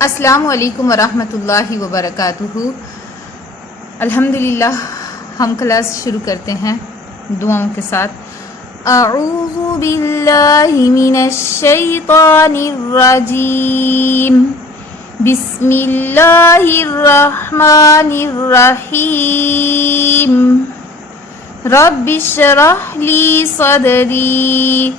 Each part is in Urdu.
السلام علیکم ورحمۃ اللہ وبرکاتہ۔ الحمدللہ ہم کلاس شروع کرتے ہیں دعاؤں کے ساتھ۔ اعوذ باللہ من الشیطان الرجیم، بسم اللہ الرحمن الرحیم، رب اشرح لی صدری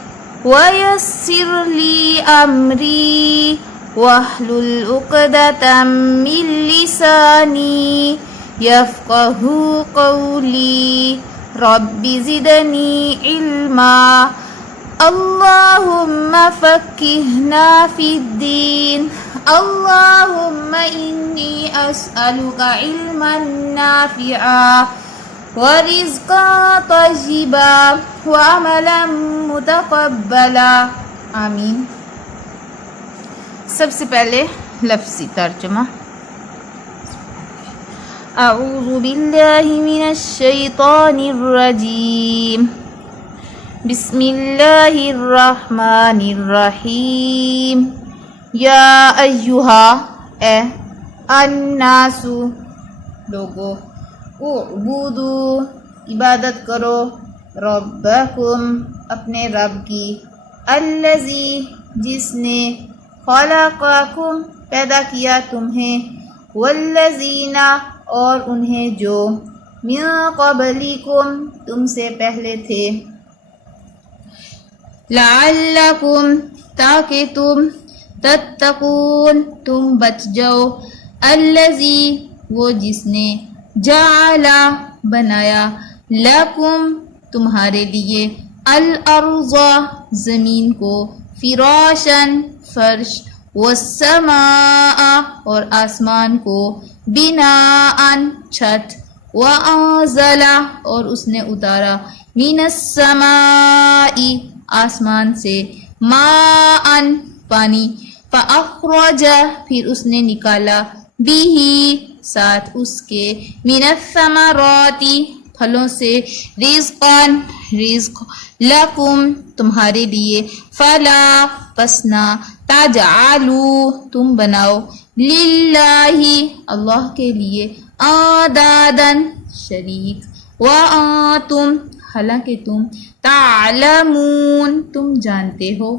ویسر لی امری واحلل عقدۃ من لسانی یفقہوا قولی، رب زدنی علما، اللہم فقہنا فی الدین، اللہم انی اسألک علما نافعا ورزقا طیبا وعملا متقبلا، آمین۔ سب سے پہلے لفظی ترجمہ۔ اعوذ باللہ من الشیطان الرجیم، بسم اللہ الرحمن الرحیم، یا ایہا اے، الناس لوگو، اعبدو عبادت کرو، ربکم اپنے رب کی، الذی جس نے، خلقکم پیدا کیا تمہیں، والذین اور انہیں جو، من قبلکم تم سے پہلے تھے، لعلکم تاکہ تم، تتقون تم بچ جاؤ، الذی وہ جس نے، جعل بنایا، لکم تمہارے لیے، الارض زمین کو، فراشن فرش، والسماء اور آسمان کو، بناء چھت، وانزل اور اس نے اتارا، من السماء آسمان سے، ماء پانی، فاخرج پھر اس نے نکالا، بہ ساتھ اس کے، من الثمرات پھلوں سے، رزقا رزق، لکم تمہارے لیے، فلا پس نہ، تجعلوا تم بناؤ، للہ اللہ کے لیے، اندادا شریک، وانتم حالانکہ تم، تعلمون تم جانتے ہو۔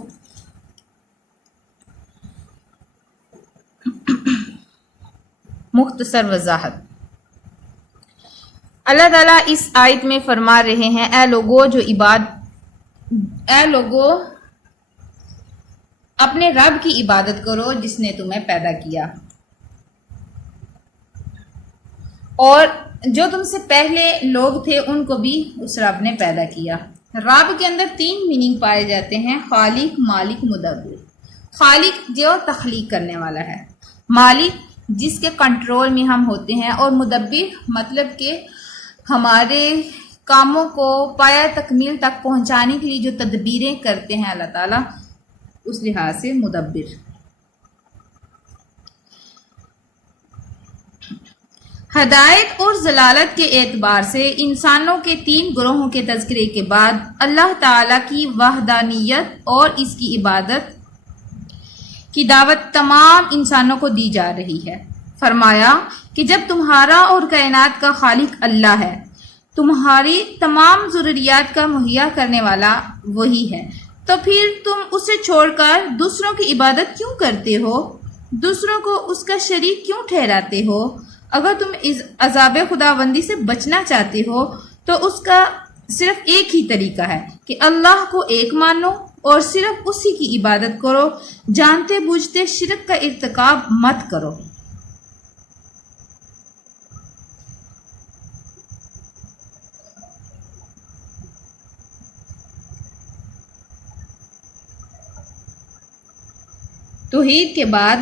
مختصر وضاحت۔ اللہ تعالیٰ اس آیت میں فرما رہے ہیں، اے لوگو اپنے رب کی عبادت کرو جس نے تمہیں پیدا کیا، اور جو تم سے پہلے لوگ تھے ان کو بھی اس رب نے پیدا کیا۔ رب کے اندر 3 میننگ پائے جاتے ہیں، خالق، مالک، مدبر۔ خالق جو تخلیق کرنے والا ہے، مالک جس کے کنٹرول میں ہم ہوتے ہیں، اور مدبر مطلب کہ ہمارے کاموں کو پایہ تکمیل تک پہنچانے کے لیے جو تدبیریں کرتے ہیں اللہ تعالیٰ، اس لحاظ سے مدبر۔ ہدایت اور ضلالت کے اعتبار سے انسانوں کے 3 گروہوں کے تذکرے کے بعد اللہ تعالیٰ کی وحدانیت اور اس کی عبادت کی دعوت تمام انسانوں کو دی جا رہی ہے۔ فرمایا کہ جب تمہارا اور کائنات کا خالق اللہ ہے، تمہاری تمام ضروریات کا مہیا کرنے والا وہی ہے، تو پھر تم اسے چھوڑ کر دوسروں کی عبادت کیوں کرتے ہو؟ دوسروں کو اس کا شریک کیوں ٹھہراتے ہو؟ اگر تم اس عذاب خداوندی سے بچنا چاہتے ہو تو اس کا صرف ایک ہی طریقہ ہے کہ اللہ کو ایک مانو اور صرف اسی کی عبادت کرو، جانتے بوجھتے شرک کا ارتکاب مت کرو۔ توحید کے بعد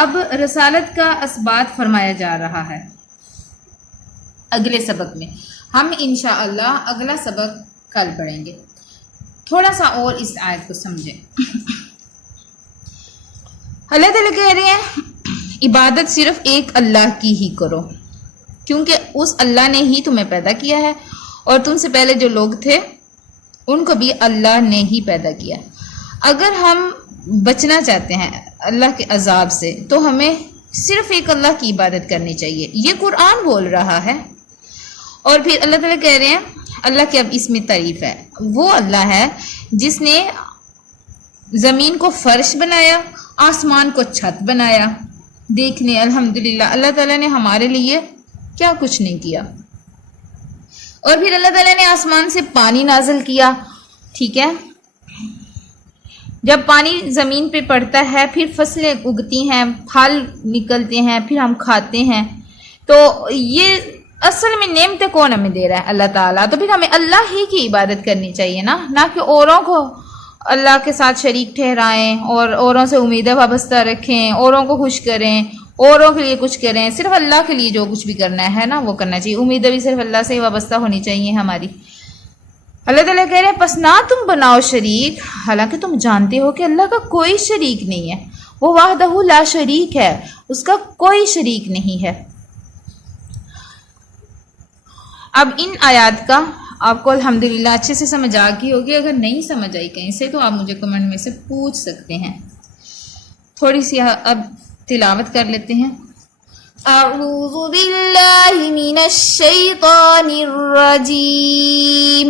اب رسالت کا اثبات فرمایا جا رہا ہے اگلے سبق میں۔ ہم انشاءاللہ اگلا سبق کل پڑھیں گے۔ تھوڑا سا اور اس آیت کو سمجھیں۔ اللہ تعالیٰ کہہ رہے ہیں عبادت صرف ایک اللہ کی ہی کرو، کیونکہ اس اللہ نے ہی تمہیں پیدا کیا ہے، اور تم سے پہلے جو لوگ تھے ان کو بھی اللہ نے ہی پیدا کیا۔ اگر ہم بچنا چاہتے ہیں اللہ کے عذاب سے تو ہمیں صرف ایک اللہ کی عبادت کرنی چاہیے. یہ قرآن بول رہا ہے. اور پھر اللہ تعالیٰ کہہ رہے ہیں اللہ کی اب اس میں تعریف ہے. وہ اللہ ہے جس نے زمین کو فرش بنایا، آسمان کو چھت بنایا. دیکھنے الحمدللہ اللہ تعالیٰ نے ہمارے لیے کیا کچھ نہیں کیا. اور پھر اللہ تعالیٰ نے آسمان سے پانی نازل کیا. ٹھیک ہے، جب پانی زمین پہ پڑتا ہے پھر فصلیں اگتی ہیں، پھل نکلتے ہیں، پھر ہم کھاتے ہیں. تو یہ اصل میں نعمتیں کون ہمیں دے رہا ہے؟ اللہ تعالیٰ. تو پھر ہمیں اللہ ہی کی عبادت کرنی چاہیے نہ کہ اوروں کو اللہ کے ساتھ شریک ٹھہرائیں اور اوروں سے امیدیں وابستہ رکھیں، اوروں کو خوش کریں، اوروں کے لیے کچھ کریں. صرف اللہ کے لیے جو کچھ بھی کرنا ہے نا وہ کرنا چاہیے. امیدیں بھی صرف اللہ سے ہی وابستہ ہونی چاہیے ہماری. اللہ تعالیٰ کہہ رہے ہیں پس نہ تم بناؤ شریک، حالانکہ تم جانتے ہو کہ اللہ کا کوئی شریک نہیں ہے. وہ وحدہ لا شریک ہے، اس کا کوئی شریک نہیں ہے. اب ان آیات کا آپ کو الحمدللہ اچھے سے سمجھ آ گئی ہوگی. اگر نہیں سمجھ آئی کہیں سے تو آپ مجھے کمنٹ میں سے پوچھ سکتے ہیں. تھوڑی سی اب تلاوت کر لیتے ہیں. اعوذ باللہ من الشیطان الرجیم،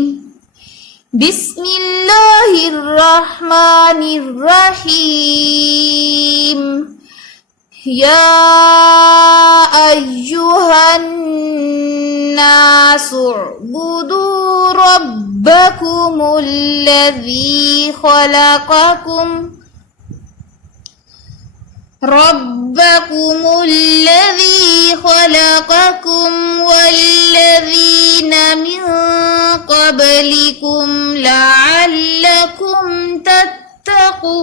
بسم اللہ الرحمن الرحیم. یا ایہا الناس اعبدوا ربکم الذی خلقکم والذین من قبلکم لعلکم تتقون.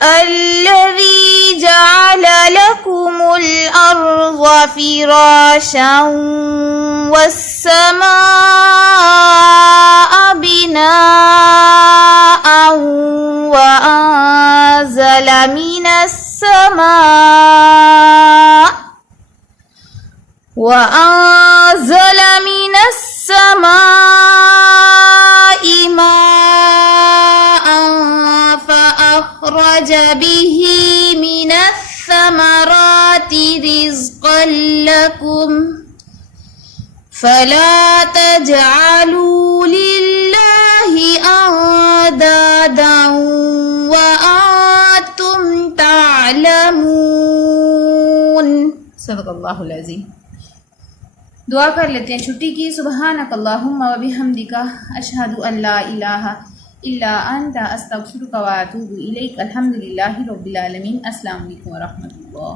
الذي جعل لكم الأرض فراشا والسماء بناء وأنزل من السماء ماء فأخرج به من الثمرات رزقا لكم فلا تجعلوا لله أندادا وأنتم تعلمون. صدق اللہ العظیم. دعا کر لیتے ہیں چھٹی کی. سبحانک اللہم و بحمدک اشہد ان لا الہ الا انت استغفرک و اتوب الیک. الحمدللہ رب العالمین. السلام علیکم ورحمۃ اللہ.